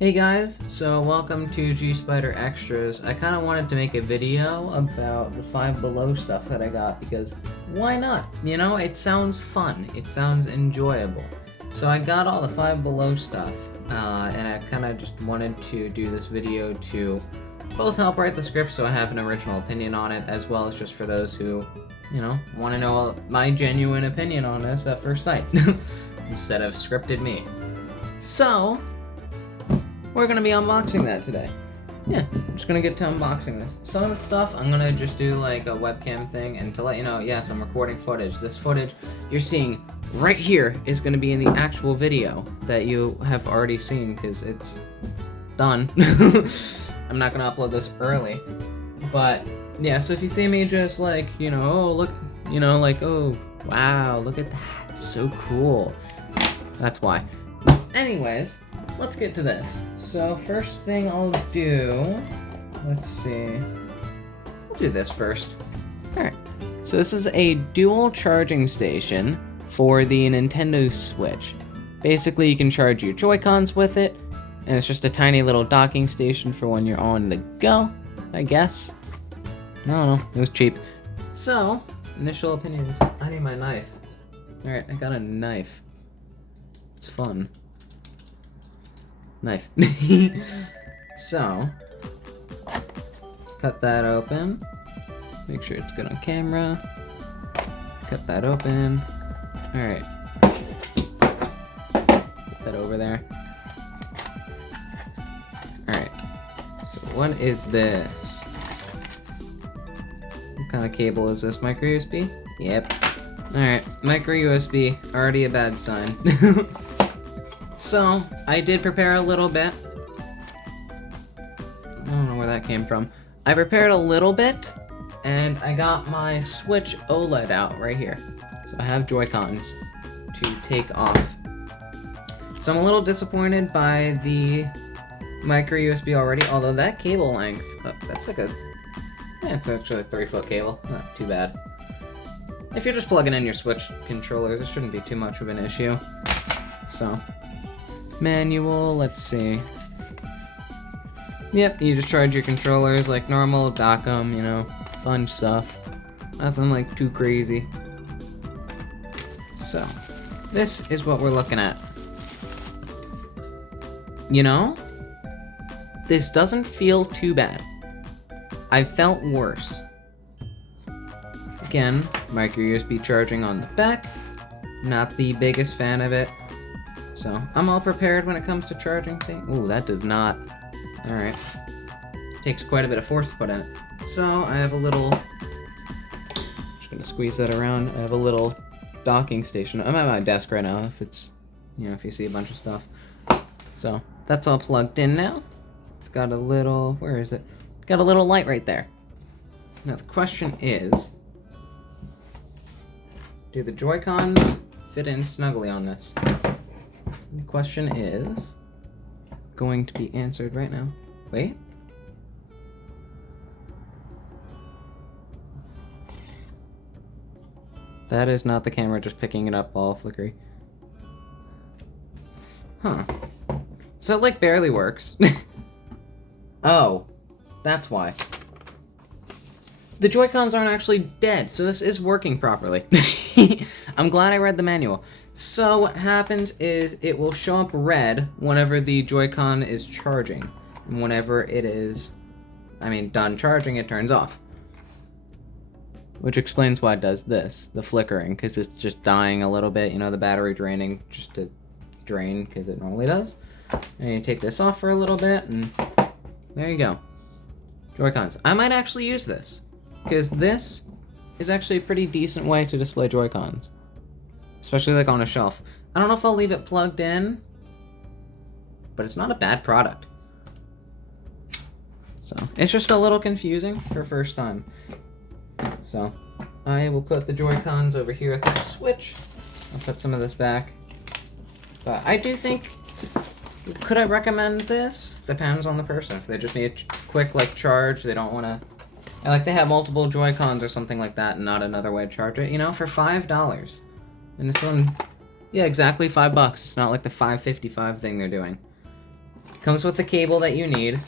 Hey guys, so welcome to G Spider Extras. I kind of wanted to make a video about the Five Below stuff that I got because why not? You know, it sounds fun, it sounds enjoyable. So I got all the Five Below stuff, and I kind of just wanted to do this video to both help write the script so I have an original opinion on it, as well as just for those who, you know, want to know my genuine opinion on this at first sight, instead of scripted me. So, we're gonna be unboxing that today. Yeah, I'm just gonna get to unboxing this. Some of the stuff I'm gonna just do like a webcam thing, and to let you know, yes, I'm recording footage. This footage you're seeing right here is gonna be in the actual video that you have already seen because it's done. I'm not gonna upload this early, but yeah. So if you see me just like, you know, oh look, you know, like, oh wow, look at that, it's so cool. That's why. Anyways, let's get to this. So first thing I'll do, let's see, I'll do this first. Alright, so this is a dual charging station for the Nintendo Switch. Basically you can charge your Joy-Cons with it, and it's just a tiny little docking station for when you're on the go, I guess. I don't know, it was cheap. So, initial opinions, I need my knife. Alright, I got a knife. It's fun. Knife. So, cut that open. Make sure it's good on camera. Cut that open. Alright. Put that over there. Alright. So, what is this? What kind of cable is this? Micro USB? Yep. Alright. Micro USB. Already a bad sign. So, I did prepare a little bit. I don't know where that came from. I prepared a little bit, and I got my Switch OLED out right here. So I have Joy-Cons to take off. So I'm a little disappointed by the micro USB already, although that cable length, that's like it's actually a 3-foot cable. Not too bad. If you're just plugging in your Switch controllers, it shouldn't be too much of an issue. So, manual, let's see. Yep, you just charge your controllers like normal, dock them, you know, fun stuff. Nothing like too crazy. So, this is what we're looking at. You know, this doesn't feel too bad. I felt worse. Again, micro USB charging on the back. Not the biggest fan of it. So, I'm all prepared when it comes to charging things. Ooh, that does not. Alright. Takes quite a bit of force to put in it. So, I have a little... just gonna squeeze that around. I have a little docking station. I'm at my desk right now if it's... you know, if you see a bunch of stuff. So, that's all plugged in now. It's got a little... where is it? Got a little light right there. Now, the question is... do the Joy-Cons fit in snugly on this? The question is going to be answered right now. Wait. That is not the camera just picking it up all flickery. Huh. So it like barely works. Oh, that's why. The Joy-Cons aren't actually dead, so this is working properly. I'm glad I read the manual. So what happens is it will show up red whenever the Joy-Con is charging. And whenever it is, done charging, it turns off. Which explains why it does this, the flickering, because it's just dying a little bit, you know, the battery draining just to drain, because it normally does. And you take this off for a little bit, and there you go. Joy-Cons. I might actually use this, because this is actually a pretty decent way to display Joy-Cons. Especially like on a shelf. I don't know if I'll leave it plugged in, but it's not a bad product. So, it's just a little confusing for first time. So, I will put the Joy-Cons over here with the Switch. I'll put some of this back. But I do think, could I recommend this? Depends on the person. If they just need a quick like charge, they don't want to, like they have multiple Joy-Cons or something like that and not another way to charge it, you know, for $5. And this one, yeah, exactly $5. It's not like the $5.55 thing they're doing. Comes with the cable that you need.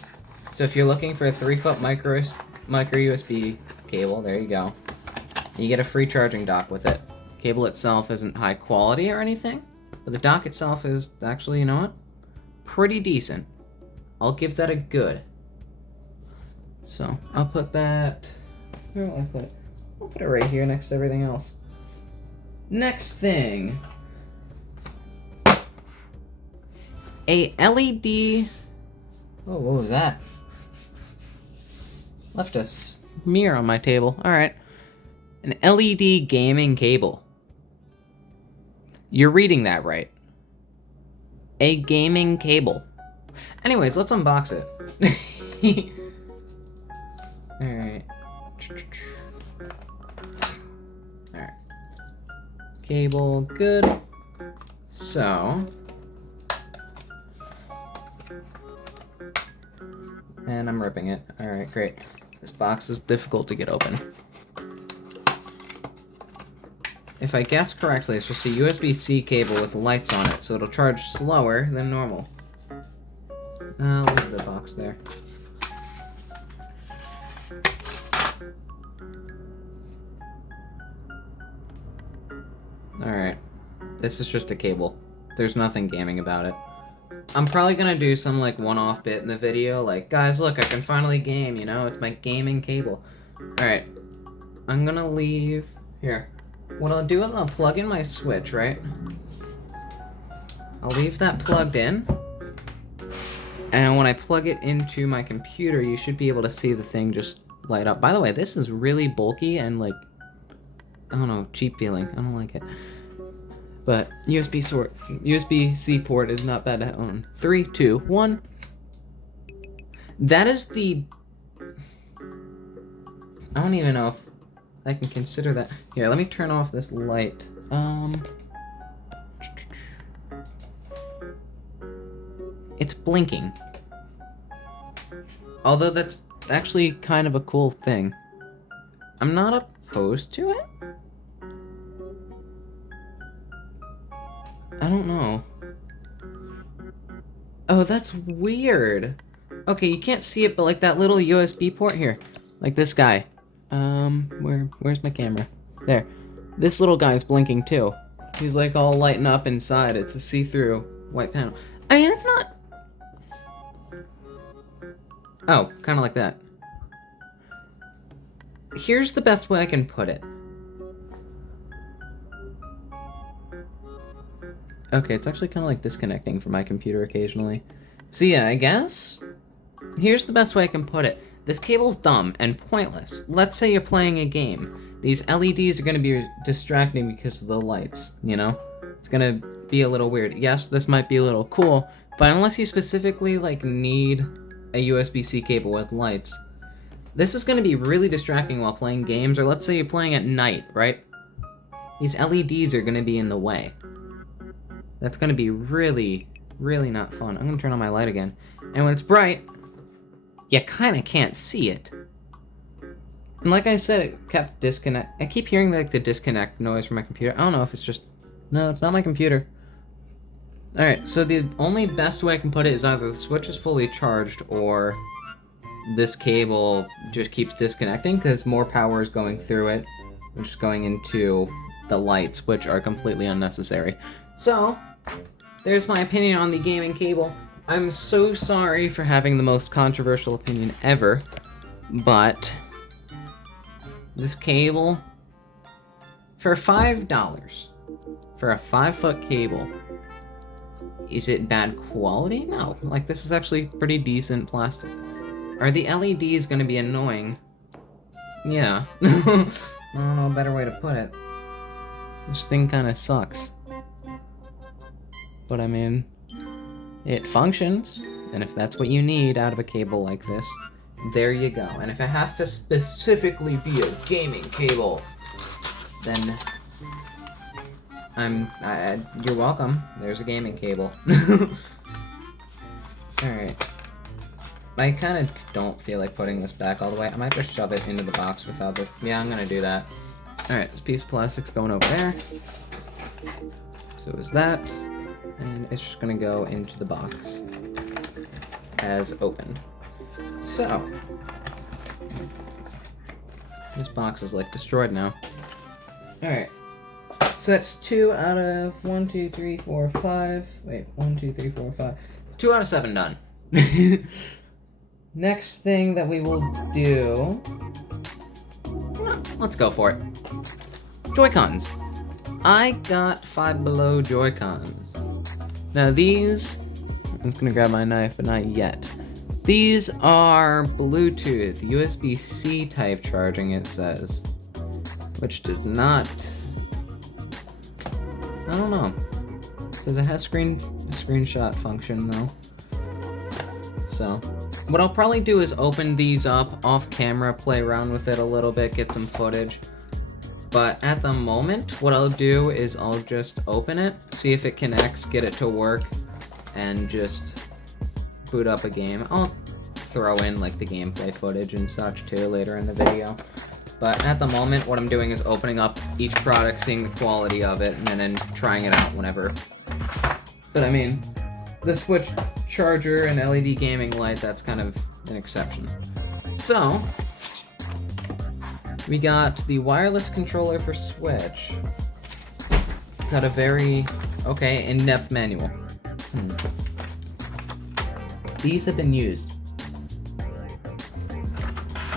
So if you're looking for a 3-foot micro USB cable, there you go. You get a free charging dock with it. Cable itself isn't high quality or anything, but the dock itself is actually, you know what? Pretty decent. I'll give that a good. So I'll put that. Where will I put it? I'll put it right here next to everything else. Next thing. A LED. Oh, what was that? Left a smear on my table. Alright. An LED gaming cable. You're reading that right. A gaming cable. Anyways, let's unbox it. Alright. Alright. Cable, good. So. And I'm ripping it. Alright, great. This box is difficult to get open. If I guess correctly, it's just a USB-C cable with lights on it, so it'll charge slower than normal. I'll leave the box there. Alright. This is just a cable. There's nothing gaming about it. I'm probably gonna do some, like, one-off bit in the video, like, guys, look, I can finally game, you know? It's my gaming cable. Alright. I'm gonna leave... Here. What I'll do is I'll plug in my Switch, right? I'll leave that plugged in. And when I plug it into my computer, you should be able to see the thing just light up. By the way, this is really bulky and, like, I don't know, cheap feeling. I don't like it. But USB-C port is not bad to own. 3, 2, 1. That is the... I don't even know if I can consider that. Here, let me turn off this light. It's blinking. Although that's actually kind of a cool thing. I'm not opposed to it. I don't know. Oh, that's weird. Okay, you can't see it, but like that little USB port here. Like this guy. Where's my camera? There. This little guy's blinking too. He's like all lighting up inside. It's a see-through white panel. I mean, it's not... Oh, kind of like that. Here's the best way I can put it. Okay, it's actually kind of like disconnecting from my computer occasionally. So yeah, I guess... Here's the best way I can put it. This cable's dumb and pointless. Let's say you're playing a game. These LEDs are going to be distracting because of the lights, you know? It's going to be a little weird. Yes, this might be a little cool, but unless you specifically, like, need a USB-C cable with lights, this is going to be really distracting while playing games, or let's say you're playing at night, right? These LEDs are going to be in the way. That's going to be really, really not fun. I'm going to turn on my light again. And when it's bright, you kind of can't see it. And like I said, it kept disconnect. I keep hearing like the disconnect noise from my computer. I don't know if it's just... No, it's not my computer. Alright, so the only best way I can put it is either the Switch is fully charged or this cable just keeps disconnecting because more power is going through it, which is going into the lights, which are completely unnecessary. So, there's my opinion on the gaming cable. I'm so sorry for having the most controversial opinion ever, but this cable, for $5, for a 5-foot cable, is it bad quality? No, like this is actually pretty decent plastic. Are the LEDs gonna be annoying? Yeah. I don't know a better way to put it. This thing kinda sucks. But I mean, it functions, and if that's what you need out of a cable like this, there you go. And if it has to specifically be a gaming cable, then you're welcome. There's a gaming cable. Alright. I kind of don't feel like putting this back all the way. I might just shove it into the box without this. Yeah, I'm gonna do that. Alright, this piece of plastic's going over there. So is that. And it's just gonna go into the box. has opened. So, this box is like destroyed now. Alright. So that's 2 out of 1, 2, 3, 4, 5. Wait, 1, 2, 3, 4, 5. 2 out of 7 done. Next thing that we will do... Let's go for it. Joy-Cons. I got Five Below Joy-Cons. Now these... I'm just gonna grab my knife, but not yet. These are Bluetooth, USB-C type charging, it says. Which does not... I don't know. It says it has screenshot function, though. So, what I'll probably do is open these up off camera, play around with it a little bit, get some footage. But at the moment, what I'll do is I'll just open it, see if it connects, get it to work, and just boot up a game. I'll throw in like the gameplay footage and such too later in the video. But at the moment, what I'm doing is opening up each product, seeing the quality of it, and then trying it out whenever. But I mean, the Switch charger and LED gaming light, that's kind of an exception. So, we got the wireless controller for Switch. Got a very, in-depth manual. These have been used.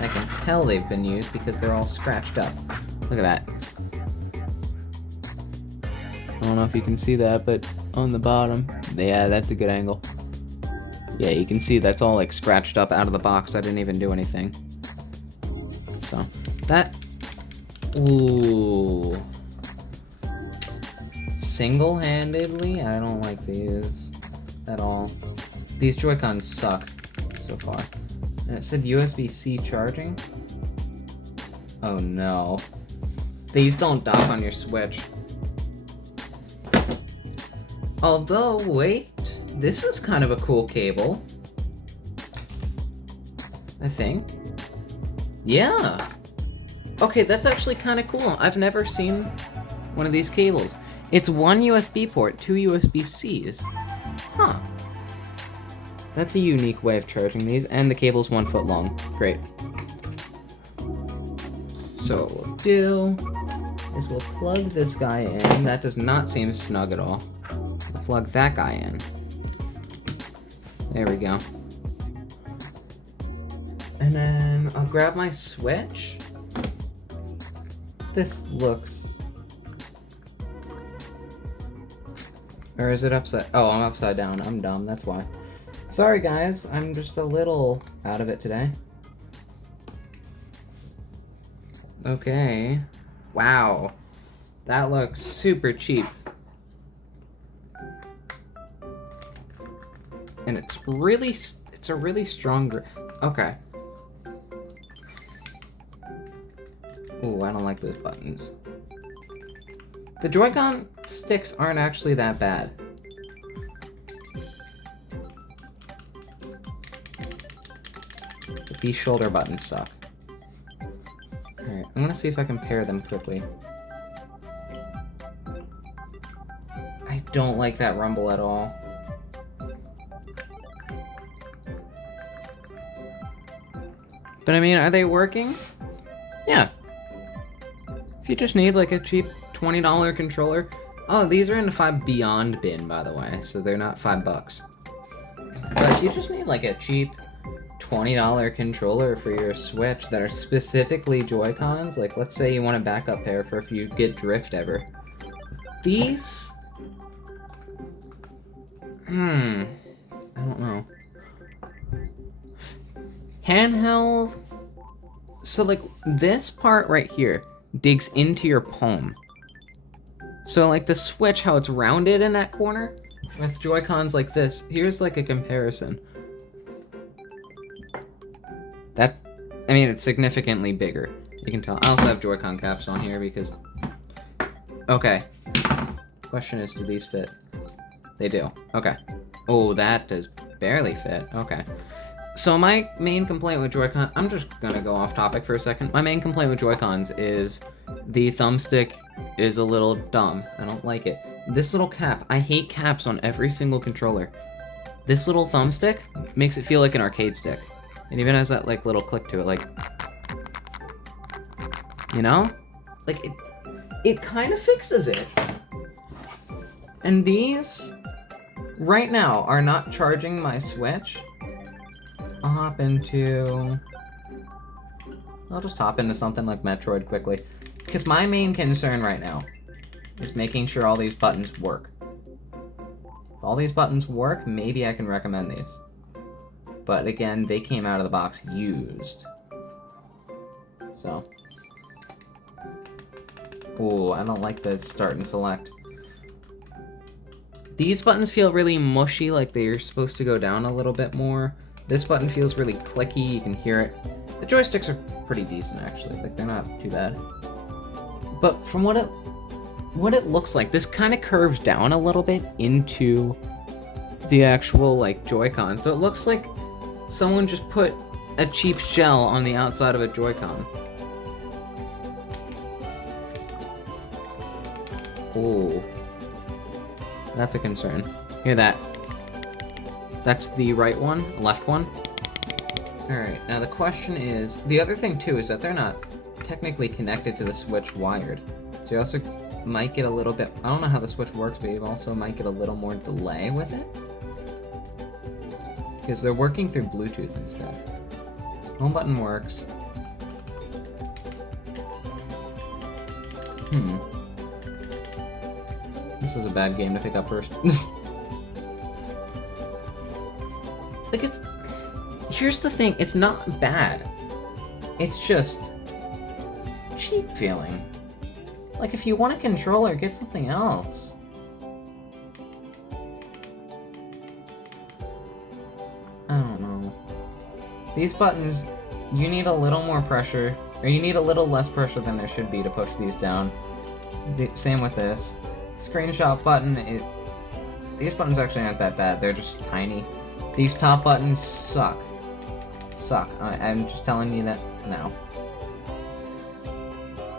I can tell they've been used because they're all scratched up. Look at that. I don't know if you can see that, but on the bottom, yeah, that's a good angle. Yeah, you can see that's all like scratched up out of the box. I didn't even do anything. So, that... Ooh. Single-handedly, I don't like these at all. These Joy-Cons suck so far. And it said USB-C charging? Oh no. These don't dock on your Switch. Although, wait, this is kind of a cool cable. I think. Yeah. Okay, that's actually kind of cool. I've never seen one of these cables. It's one USB port, 2 USB-Cs. Huh. That's a unique way of charging these, and the cable's 1 foot long. Great. So what we'll do is we'll plug this guy in. That does not seem snug at all. We'll plug that guy in. There we go. And then I'll grab my Switch. This looks... Or is it upside... Oh, I'm upside down. I'm dumb, that's why. Sorry guys, I'm just a little out of it today. Okay. Wow. That looks super cheap. And it's a really strong okay. Ooh, I don't like those buttons. The Joy-Con sticks aren't actually that bad. These shoulder buttons suck. Alright, I'm gonna see if I can pair them quickly. I don't like that rumble at all. But I mean, are they working? Yeah. If you just need like a cheap $20 controller. Oh, these are in the 5 Beyond bin, by the way, so they're not $5. But if you just need like a cheap $20 controller for your Switch that are specifically Joy-Cons, like let's say you want a backup pair for if you get drift ever. These... I don't know. Handheld... So like, this part right here digs into your palm. So like the Switch, how it's rounded in that corner, with Joy-Cons like this, here's like a comparison. That's, I mean, it's significantly bigger. You can tell. I also have Joy-Con caps on here because... Okay. Question is, do these fit? They do. Okay. Oh, that does barely fit. Okay. So my main complaint with Joy-Con... I'm just gonna go off topic for a second. My main complaint with Joy-Cons is the thumbstick is a little dumb. I don't like it. This little cap. I hate caps on every single controller. This little thumbstick makes it feel like an arcade stick. It even has that like little click to it, like, you know? Like it kind of fixes it. And these, right now, are not charging my Switch. I'll just hop into something like Metroid quickly. Because my main concern right now is making sure all these buttons work. If all these buttons work, maybe I can recommend these. But again, they came out of the box used. So. Ooh, I don't like the start and select. These buttons feel really mushy, like they're supposed to go down a little bit more. This button feels really clicky, you can hear it. The joysticks are pretty decent, actually. Like, they're not too bad. But from what it looks like, this kind of curves down a little bit into the actual, like, Joy-Con. So it looks like someone just put a cheap shell on the outside of a Joy-Con. Ooh. That's a concern. Hear that? That's the right one, left one. Alright, now the question is, the other thing too is that they're not technically connected to the Switch wired. So you also might get a little bit, I don't know how the Switch works, but you also might get a little more delay with it. Because they're working through Bluetooth instead. Home button works. This is a bad game to pick up first. Like, here's the thing, it's not bad. It's just cheap feeling. Like, if you want a controller, get something else. I don't know. These buttons, you need a little more pressure, or you need a little less pressure than there should be to push these down. Same with this. Screenshot button, these buttons actually aren't that bad, they're just tiny. These top buttons suck. I'm just telling you that now.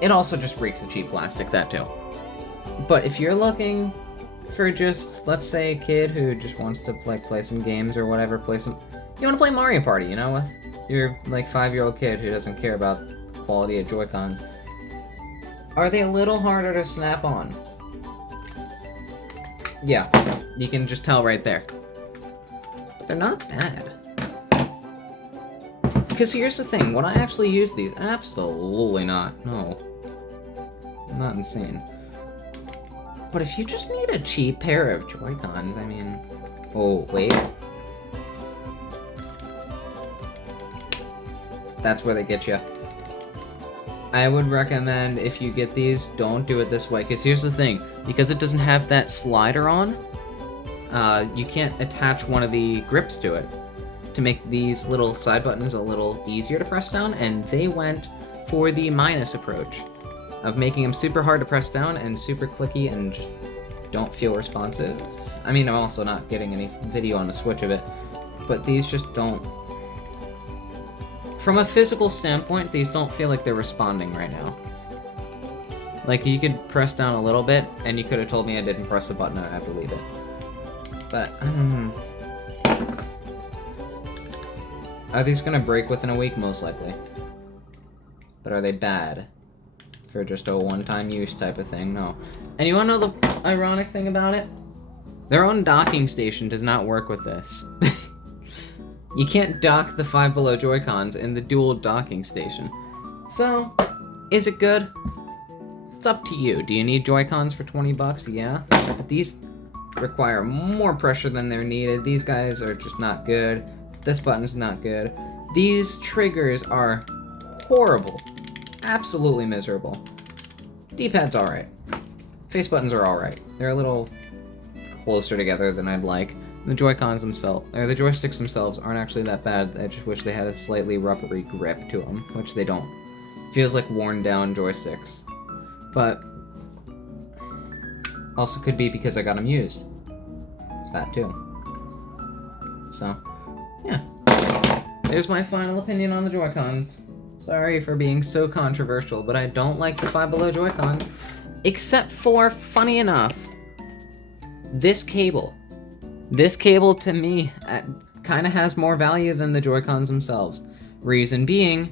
It also just reeks of cheap plastic, that too. But if you're looking for just, let's say, a kid who just wants to play some games or whatever, you want to play Mario Party, you know, with your, like, 5-year-old kid who doesn't care about the quality of Joy-Cons. Are they a little harder to snap on? Yeah, you can just tell right there. But they're not bad. Because here's the thing, would I actually use these? Absolutely not. No. I'm not insane. But if you just need a cheap pair of Joy-Cons, I mean... Oh, wait. That's where they get you. I would recommend, if you get these, don't do it this way, because here's the thing. Because it doesn't have that slider on, you can't attach one of the grips to it to make these little side buttons a little easier to press down, and they went for the minus approach of making them super hard to press down and super clicky and just don't feel responsive. I mean, I'm also not getting any video on the Switch of it, but these just don't... From a physical standpoint, these don't feel like they're responding right now. Like, you could press down a little bit, and you could have told me I didn't press the button, I'd have to leave it. But, are these gonna break within a week? Most likely. But are they bad? For just a one-time use type of thing? No. And you wanna know the ironic thing about it? Their own docking station does not work with this. You can't dock the Five Below Joy-Cons in the dual docking station. So, is it good? It's up to you. Do you need Joy-Cons for 20 bucks? Yeah. But these require more pressure than they're needed. These guys are just not good. This button's not good. These triggers are horrible. Absolutely miserable. D-pad's alright. Face buttons are alright. They're a little closer together than I'd like. The Joy-Cons themselves, or the joysticks themselves, aren't actually that bad. I just wish they had a slightly rubbery grip to them, which they don't. Feels like worn down joysticks. But also could be because I got them used. It's that too. So, yeah. There's my final opinion on the Joy-Cons. Sorry for being so controversial, but I don't like the Five Below Joy-Cons. Except for, funny enough, this cable. This cable, to me, kind of has more value than the Joy-Cons themselves. Reason being,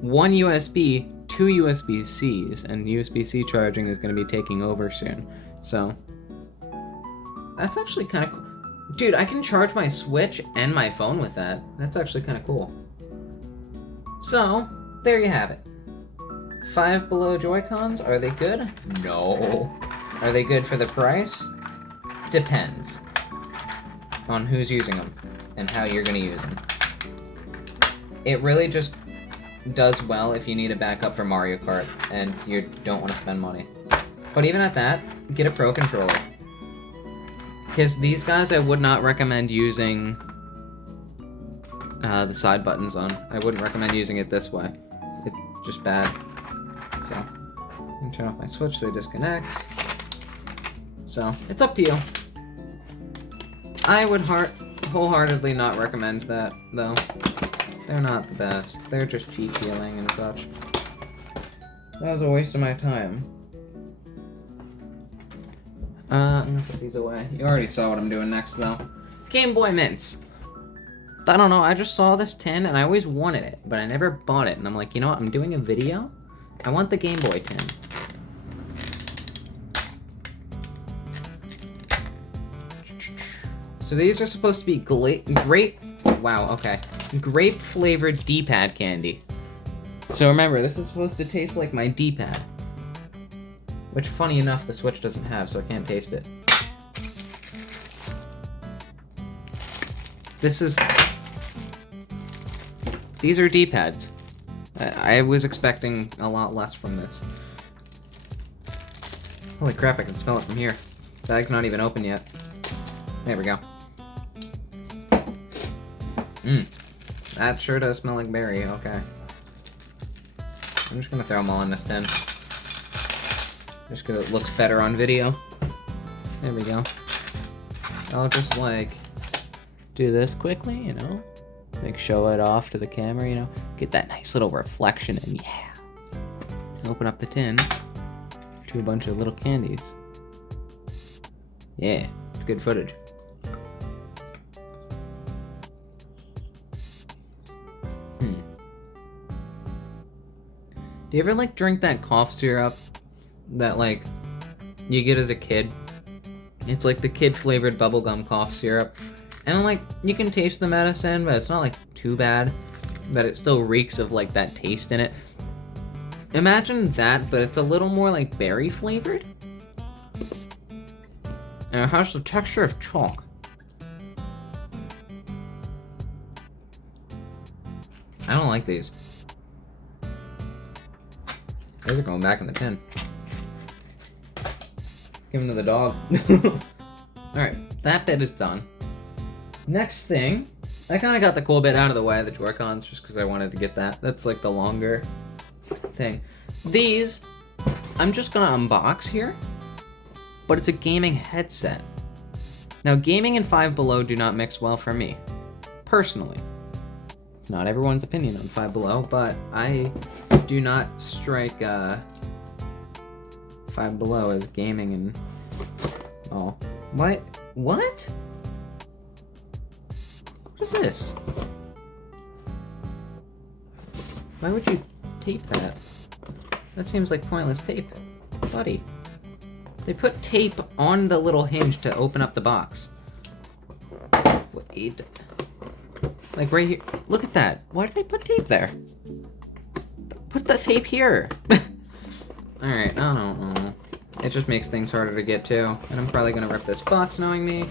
one USB, two USB-Cs, and USB-C charging is going to be taking over soon. So, that's actually kind of cool. Dude, I can charge my Switch and my phone with that. That's actually kind of cool. So, there you have it. Five Below Joy-Cons, are they good? No. Are they good for the price? Depends on who's using them and how you're going to use them. It really just does well if you need a backup for Mario Kart and you don't want to spend money. But even at that, get a Pro Controller. Because these guys I would not recommend using the side buttons on. I wouldn't recommend using it this way. It's just bad. So, I can turn off my Switch so they disconnect. So, it's up to you. I would wholeheartedly not recommend that, though. They're not the best. They're just cheap healing and such. That was a waste of my time. I'm gonna put these away. You already saw what I'm doing next, though. Game Boy Mints. I don't know, I just saw this tin, and I always wanted it, but I never bought it. And I'm like, you know what, I'm doing a video? I want the Game Boy tin. So these are supposed to be grape-flavored D-pad candy. So remember, this is supposed to taste like my D-pad. Which, funny enough, the Switch doesn't have, so I can't taste it. These are D-pads. I was expecting a lot less from this. Holy crap, I can smell it from here. This bag's not even open yet. There we go. That sure does smell like berry, okay. I'm just gonna throw them all in this tin. Just because it looks better on video. There we go. I'll just, like, do this quickly, you know? Like, show it off to the camera, you know? Get that nice little reflection, and yeah. Open up the tin to a bunch of little candies. Yeah, it's good footage. Do you ever, like, drink that cough syrup that, like, you get as a kid? It's like the kid-flavored bubblegum cough syrup. And, like, you can taste the medicine, but it's not, like, too bad. But it still reeks of, like, that taste in it. Imagine that, but it's a little more, like, berry-flavored. And it has the texture of chalk. I don't like these. Those are going back in the tin. Give them to the dog. Alright, that bit is done. Next thing, I kind of got the cool bit out of the way, the Joy-Cons, just because I wanted to get that. That's like the longer thing. These, I'm just going to unbox here, but it's a gaming headset. Now, gaming and Five Below do not mix well for me, personally. It's not everyone's opinion on Five Below, but I do not strike Five Below as gaming and all. What? What? What is this? Why would you tape that? That seems like pointless tape. Buddy. They put tape on the little hinge to open up the box. Wait. Like right here. Look at that. Why did they put tape there? Put the tape here. Alright, I don't know. It just makes things harder to get to. And I'm probably gonna rip this box knowing me.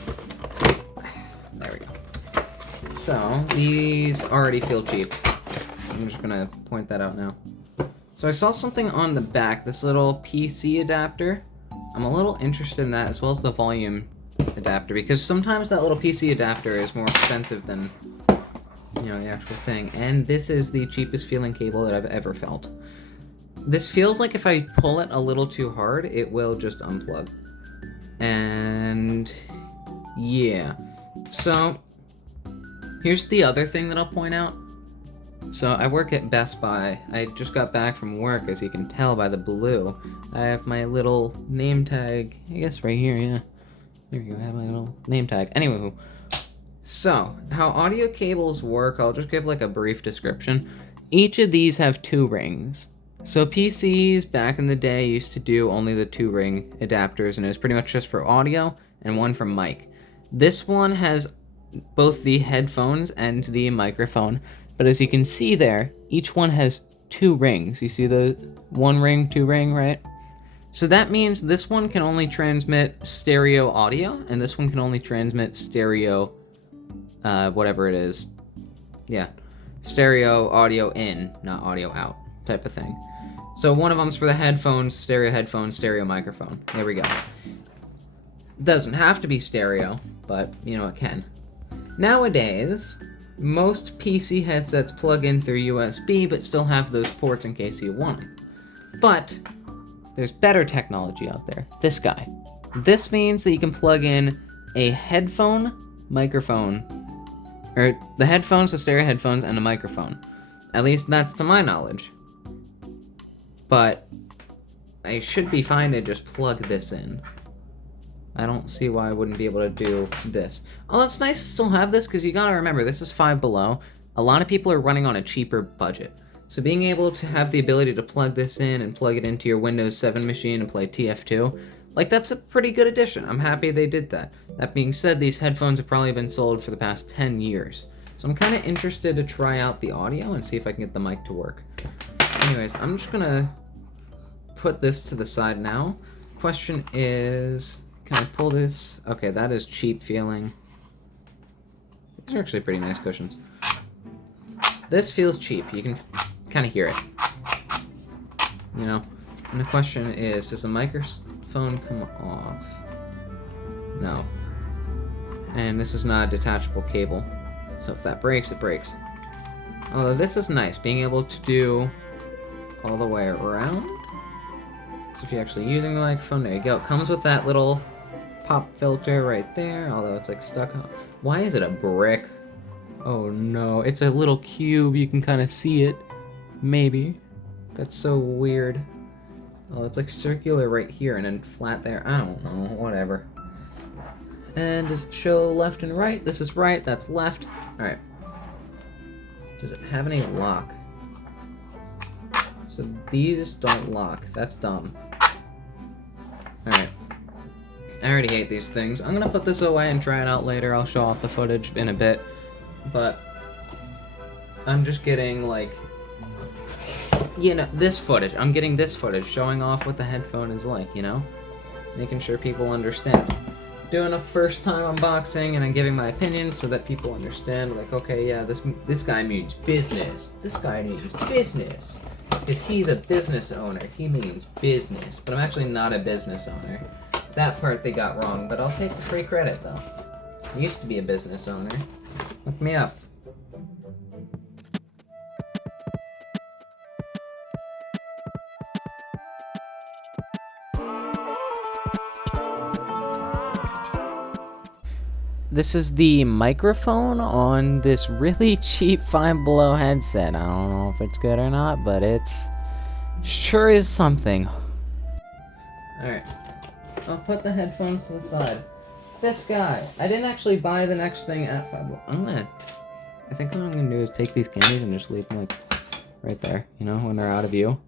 There we go. So, these already feel cheap. I'm just gonna point that out now. So I saw something on the back, this little PC adapter. I'm a little interested in that, as well as the volume adapter, because sometimes that little PC adapter is more expensive than, you know, the actual thing. And this is the cheapest feeling cable that I've ever felt. This feels like if I pull it a little too hard, it will just unplug. And yeah. So here's the other thing that I'll point out. So I work at Best Buy. I just got back from work, as you can tell by the blue. I have my little name tag, I guess right here, yeah. There you go, I have my little name tag. Anywho, so how audio cables work, I'll just give like a brief description. Each of these have 2 rings. So PCs back in the day used to do only the 2 ring adapters, and it was pretty much just for audio and one for mic. This one has both the headphones and the microphone, but as you can see there, each one has 2 rings. You see the 1 ring, 2 ring, right? So that means this one can only transmit stereo audio, and this one can only transmit stereo, whatever it is. Yeah, stereo audio in, not audio out, type of thing. So one of them's for the headphones, stereo microphone. There we go. Doesn't have to be stereo, but, you know, it can. Nowadays, most PC headsets plug in through USB, but still have those ports in case you want it. But there's better technology out there. This guy. This means that you can plug in a headphone, microphone, or the headphones, the stereo headphones, and a microphone. At least that's to my knowledge. But I should be fine to just plug this in. I don't see why I wouldn't be able to do this. Oh, it's nice to still have this, because you gotta remember, this is Five Below. A lot of people are running on a cheaper budget. So being able to have the ability to plug this in and plug it into your Windows 7 machine and play TF2, like, that's a pretty good addition. I'm happy they did that. That being said, these headphones have probably been sold for the past 10 years. So I'm kind of interested to try out the audio and see if I can get the mic to work. Anyways, I'm just gonna put this to the side now. Question is, can I pull this? Okay, that is cheap feeling. These are actually pretty nice cushions. This feels cheap. You can kind of hear it. You know? And the question is, does the microphone come off? No. And this is not a detachable cable. So if that breaks, it breaks. Although this is nice, being able to do all the way around. So if you're actually using the microphone, there you go. It comes with that little pop filter right there, although it's like stuck on. Why is it a brick? Oh no, it's a little cube, you can kind of see it. Maybe. That's so weird. Oh, it's like circular right here and then flat there. I don't know, whatever. And does it show left and right? This is right, that's left. Alright. Does it have any lock? So these don't lock. That's dumb. Alright. I already hate these things. I'm gonna put this away and try it out later. I'll show off the footage in a bit. But I'm just getting, like, you know, this footage. I'm getting this footage, showing off what the headphone is like, you know? Making sure people understand. Doing a first time unboxing, and I'm giving my opinion so that people understand, like, okay, yeah, this guy means business. This guy means business. Because he's a business owner. He means business. But I'm actually not a business owner. That part they got wrong, but I'll take the free credit, though. I used to be a business owner. Look me up. This is the microphone on this really cheap Five Below headset. I don't know if it's good or not, but it's sure is something. Alright. I'll put the headphones to the side. This guy. I didn't actually buy the next thing at Five Below. I think what I'm gonna do is take these candies and just leave them, like, right there, you know, when they're out of view.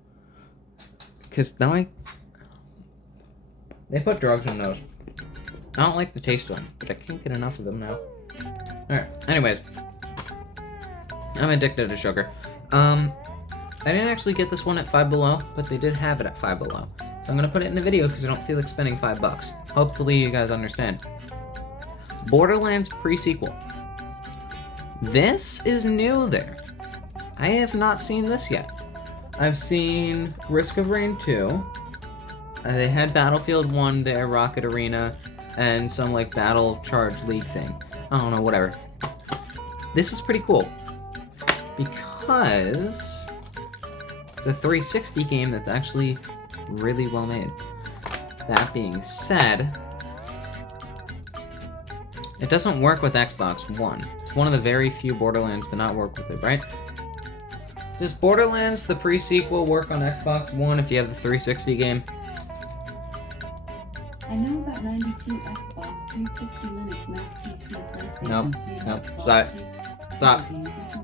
Because now they put drugs in those. I don't like the taste of them, but I can't get enough of them now. Alright, anyways. I'm addicted to sugar. I didn't actually get this one at Five Below, but they did have it at Five Below. So I'm gonna put it in the video because I don't feel like spending $5. Hopefully you guys understand. Borderlands pre-sequel. This is new there. I have not seen this yet. I've seen Risk of Rain 2. They had Battlefield 1 there, Rocket Arena, and some, like, Battle Charge League thing. I don't know, whatever. This is pretty cool. Because it's a 360 game that's actually really well made. That being said, it doesn't work with Xbox One. It's one of the very few Borderlands to not work with it, right? Does Borderlands, the pre-sequel, work on Xbox One if you have the 360 game? I know that 92 Xbox 360 Linux Mac PC PlayStation Nope. 3 Nope. Xbox Stop. 360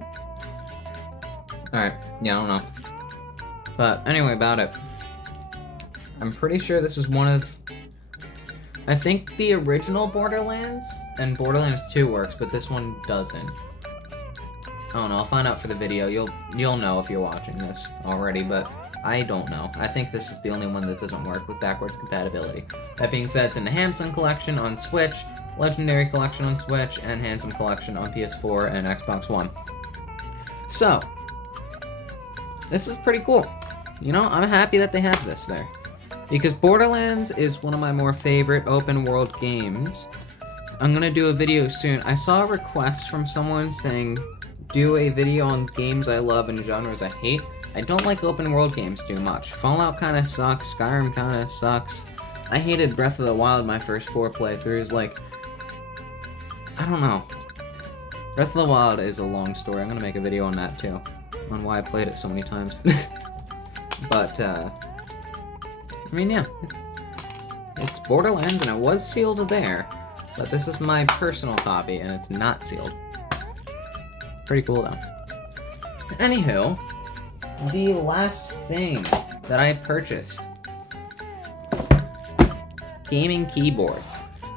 Alright. Yeah, I don't know. But anyway, about it. I'm pretty sure this is one of... I think the original Borderlands and Borderlands 2 works, but this one doesn't. I don't know, I'll find out for the video. You'll know if you're watching this already, but I don't know. I think this is the only one that doesn't work with backwards compatibility. That being said, it's in the Handsome Collection on Switch, Legendary Collection on Switch, and Handsome Collection on PS4 and Xbox One. So, this is pretty cool. You know, I'm happy that they have this there. Because Borderlands is one of my more favorite open world games. I'm gonna do a video soon. I saw a request from someone saying, do a video on games I love and genres I hate. I don't like open world games too much. Fallout kinda sucks, Skyrim kinda sucks. I hated Breath of the Wild my first 4 playthroughs, like... I don't know. Breath of the Wild is a long story. I'm gonna make a video on that too. On why I played it so many times. But, I mean, yeah, it's Borderlands, and it was sealed there, but this is my personal copy, and it's not sealed. Pretty cool, though. Anywho, the last thing that I purchased. Gaming keyboard.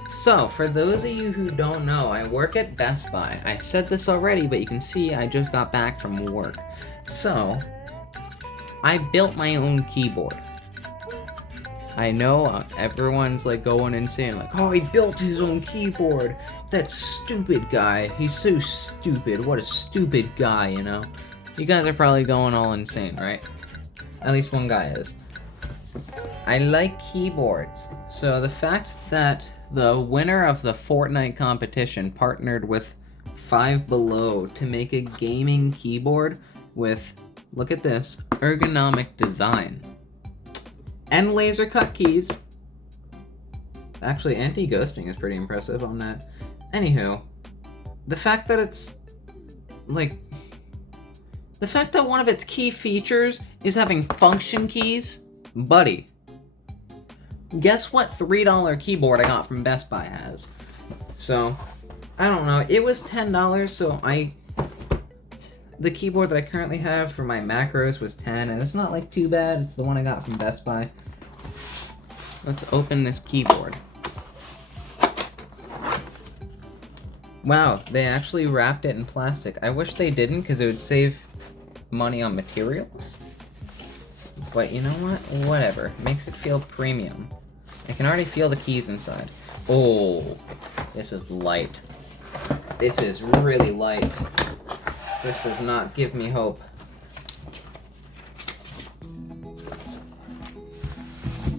So, for those of you who don't know, I work at Best Buy. I said this already, but you can see I just got back from work. So, I built my own keyboard. I know everyone's like going insane, like, oh, he built his own keyboard. That stupid guy. He's so stupid. What a stupid guy, you know? You guys are probably going all insane, right? At least one guy is. I like keyboards. So the fact that the winner of the Fortnite competition partnered with Five Below to make a gaming keyboard with, look at this, ergonomic design. And laser cut keys. Actually, anti-ghosting is pretty impressive on that. Anywho, the fact that it's, like, the fact that one of its key features is having function keys, buddy. Guess what $3 keyboard I got from Best Buy has? So, I don't know, it was $10, so the keyboard that I currently have for my macros was $10, and it's not like too bad. It's the one I got from Best Buy. Let's open this keyboard. Wow, they actually wrapped it in plastic. I wish they didn't, because it would save money on materials. But you know what? Whatever. It makes it feel premium. I can already feel the keys inside. Oh, this is light. This is really light. This does not give me hope.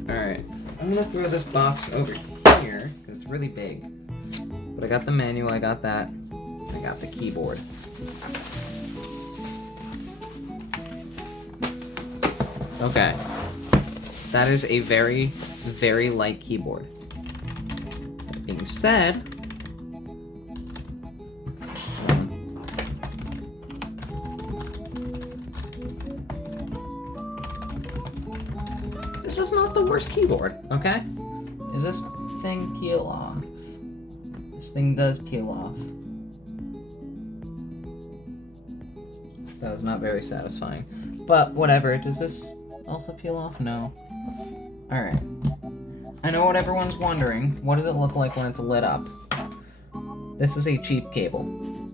Alright, I'm gonna throw this box over here, because it's really big. But I got the manual, I got that. I got the keyboard. Okay. That is a very, very light keyboard. That being said, this is not the worst keyboard, okay? Does this thing peel off? This thing does peel off. That was not very satisfying. But whatever, does this also peel off? No. Alright. I know what everyone's wondering. What does it look like when it's lit up? This is a cheap cable.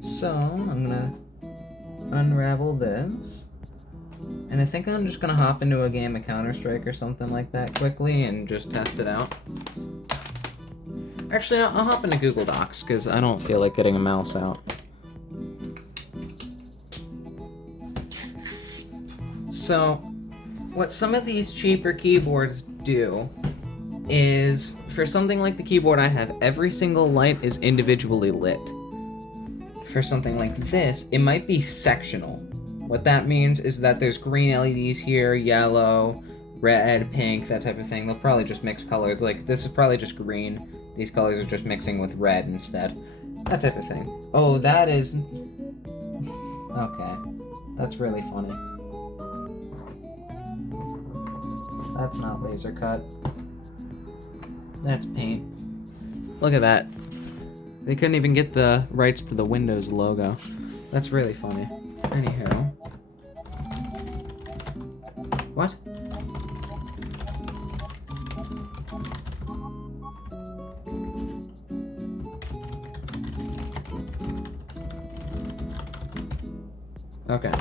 So, I'm gonna unravel this. And I think I'm just gonna hop into a game of Counter-Strike or something like that quickly and just test it out. Actually, no, I'll hop into Google Docs, because I don't feel like getting a mouse out. So, what some of these cheaper keyboards do is, for something like the keyboard I have, every single light is individually lit. For something like this, it might be sectional. What that means is that there's green LEDs here, yellow, red, pink, that type of thing. They'll probably just mix colors. Like, this is probably just green. These colors are just mixing with red instead. That type of thing. Oh, that is... Okay. That's really funny. That's not laser cut. That's paint. Look at that. They couldn't even get the rights to the Windows logo. That's really funny. Anyhow. What? Okay.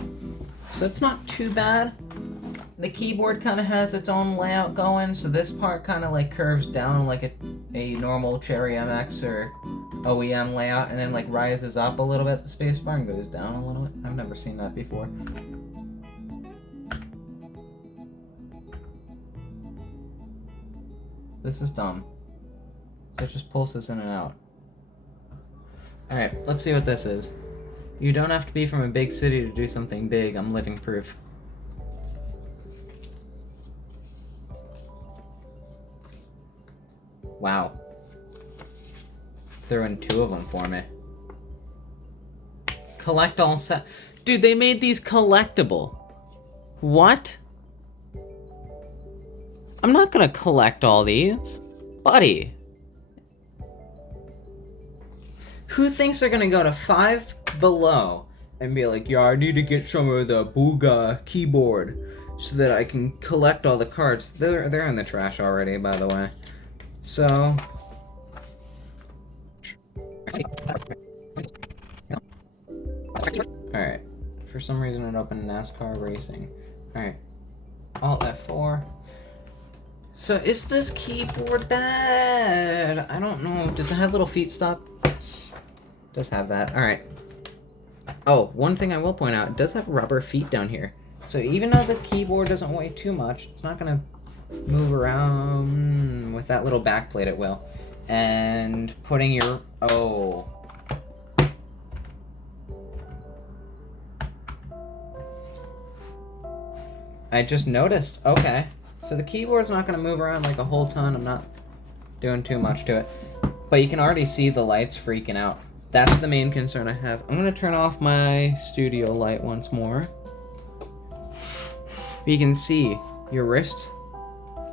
So it's not too bad. The keyboard kind of has its own layout going, so this part kind of like curves down like a normal Cherry MX or OEM layout, and then like rises up a little bit, the spacebar, and goes down a little bit. I've never seen that before. This is dumb. So it just pulses in and out. Alright, let's see what this is. You don't have to be from a big city to do something big. I'm living proof. Wow. Threw in 2 of them for me. Collect all set. Dude, they made these collectible. What? I'm not gonna collect all these. Buddy. Who thinks they're gonna go to Five Below and be like, yeah, I need to get some of the Booga keyboard so that I can collect all the cards. They're in the trash already, by the way. So... Alright. For some reason it opened NASCAR Racing. Alright. Alt F4. So is this keyboard bad? I don't know. Does it have little feet stop? Yes. It does have that. Alright. Oh, one thing I will point out, it does have rubber feet down here. So even though the keyboard doesn't weigh too much, it's not gonna move around. With that little backplate it will. And putting your... Oh. I just noticed. Okay. So the keyboard's not going to move around like a whole ton. I'm not doing too much to it. But you can already see the lights freaking out. That's the main concern I have. I'm going to turn off my studio light once more. You can see your wrist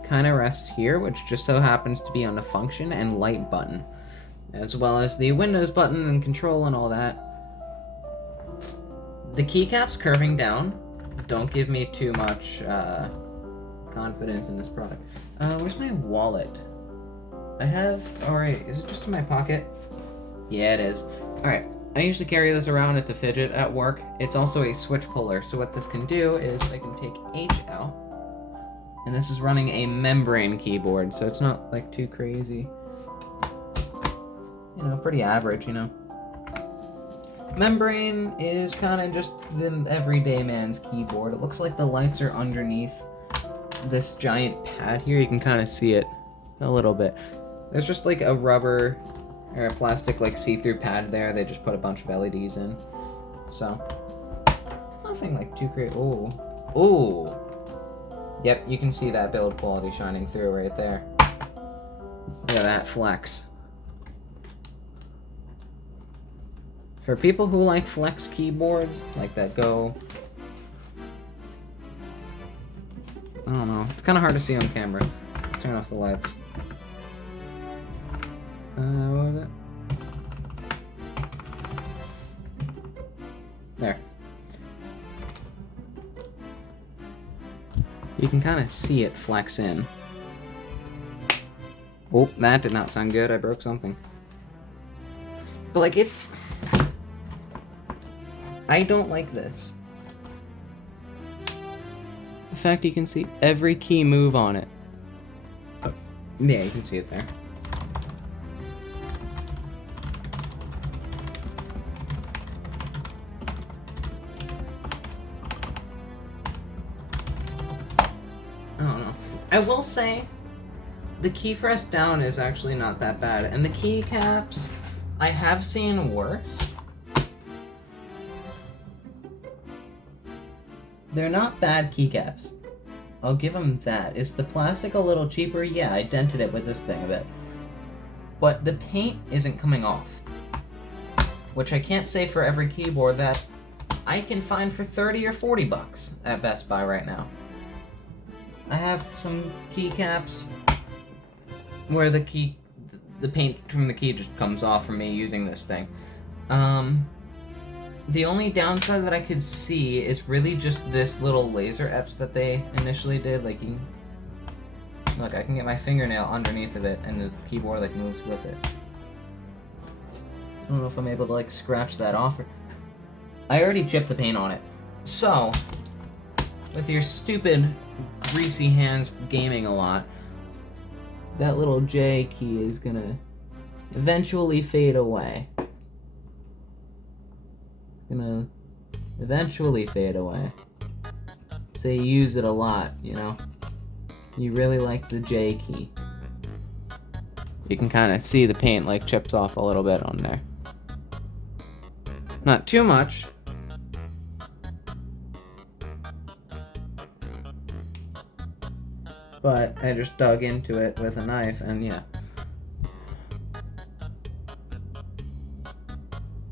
kind of rests here, which just so happens to be on the function and light button, as well as the Windows button and control and all that. The keycap's curving down. Don't give me too much confidence in this product. Where's my wallet? I have... Alright, is it just in my pocket? Yeah, it is. Alright, I usually carry this around. It's a fidget at work. It's also a switch puller, so what this can do is I can take H out. And this is running a membrane keyboard, so it's not, like, too crazy. You know, pretty average, you know. Membrane is kind of just the everyday man's keyboard. It looks like the lights are underneath this giant pad here. You can kind of see it a little bit. There's just, like, a rubber or a plastic, like, see-through pad there. They just put a bunch of LEDs in. So, nothing, like, too great. Ooh. Ooh! Yep, you can see that build quality shining through right there. Look at that flex. For people who like flex keyboards, like that go... I don't know. It's kind of hard to see on camera. Turn off the lights. What was it? There. You can kind of see it flex in. Oh, that did not sound good. I broke something. But like it... I don't like this. The fact you can see every key move on it. Oh, yeah, you can see it there. I don't know. I will say, the key press down is actually not that bad. And the keycaps, I have seen worse. They're not bad keycaps. I'll give them that. Is the plastic a little cheaper? Yeah, I dented it with this thing a bit. But the paint isn't coming off. Which I can't say for every keyboard that I can find for 30 or 40 bucks at Best Buy right now. I have some keycaps where the paint from the key just comes off from me using this thing. The only downside that I could see is really just this little laser etch that they initially did. Like, you can, look, I can get my fingernail underneath of it, and the keyboard like moves with it. I don't know if I'm able to like scratch that off. I already chipped the paint on it. So, with your stupid greasy hands gaming a lot, that little J key is gonna eventually fade away. Gonna eventually fade away. Say you use it a lot, you know? You really like the J key. You can kind of see the paint like chips off a little bit on there. Not too much. But I just dug into it with a knife and yeah.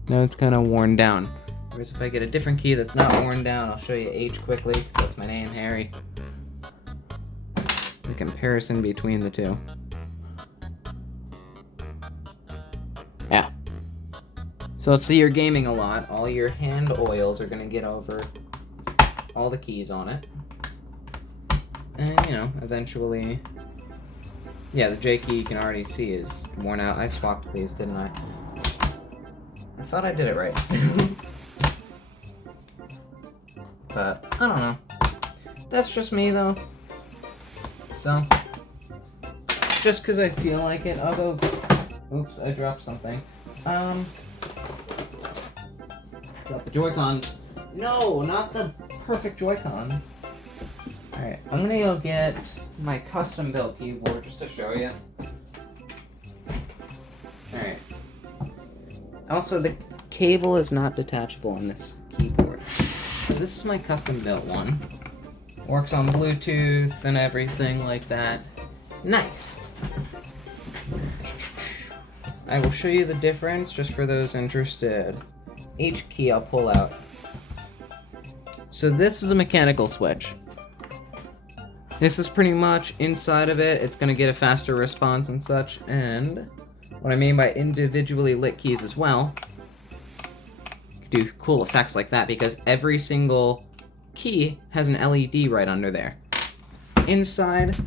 Now it's kind of worn down. Whereas if I get a different key that's not worn down, I'll show you H quickly, because that's my name, Harry. The comparison between the two. Yeah. So let's say you're gaming a lot, all your hand oils are going to get over all the keys on it. And, you know, eventually... Yeah, the J key you can already see is worn out. I swapped these, didn't I? I thought I did it right. But, I don't know. That's just me, though. So, just because I feel like it, I'll go... Oops, I dropped something. Drop the Joy-Cons. No, not the perfect Joy-Cons. Alright, I'm gonna go get my custom-built keyboard just to show you. Alright. Also, the cable is not detachable on this keyboard. So this is my custom-built one. Works on Bluetooth and everything like that. It's nice. I will show you the difference just for those interested. H key I'll pull out. So this is a mechanical switch. This is pretty much inside of it. It's going to get a faster response and such. And what I mean by individually lit keys as well, you can do cool effects like that because every single key has an LED right under there. Inside, if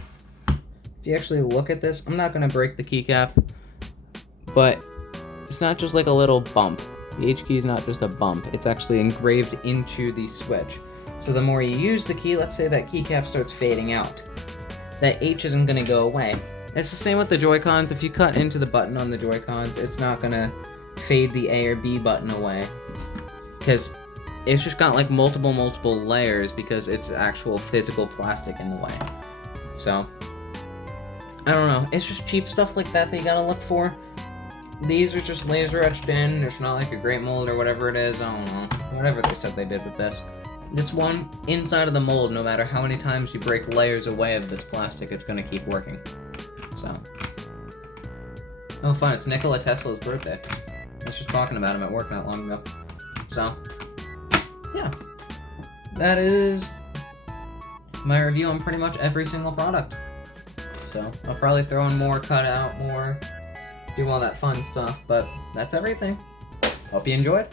you actually look at this, I'm not going to break the keycap, but it's not just like a little bump. The H key is not just a bump. It's actually engraved into the switch. So the more you use the key, let's say that keycap starts fading out, that H isn't going to go away. It's the same with the Joy-Cons. If you cut into the button on the Joy-Cons, it's not going to fade the A or B button away. Because it's just got like multiple layers because it's actual physical plastic in the way. So, I don't know. It's just cheap stuff like that you gotta look for. These are just laser etched in. There's not like a great mold or whatever it is. I don't know. Whatever they said they did with this. This one, inside of the mold, no matter how many times you break layers away of this plastic, it's gonna keep working. So. Oh, fun, it's Nikola Tesla's birthday. I was just talking about him at work not long ago. So, yeah. That is my review on pretty much every single product. So, I'll probably throw in more, cut out more, do all that fun stuff, but that's everything. Hope you enjoyed.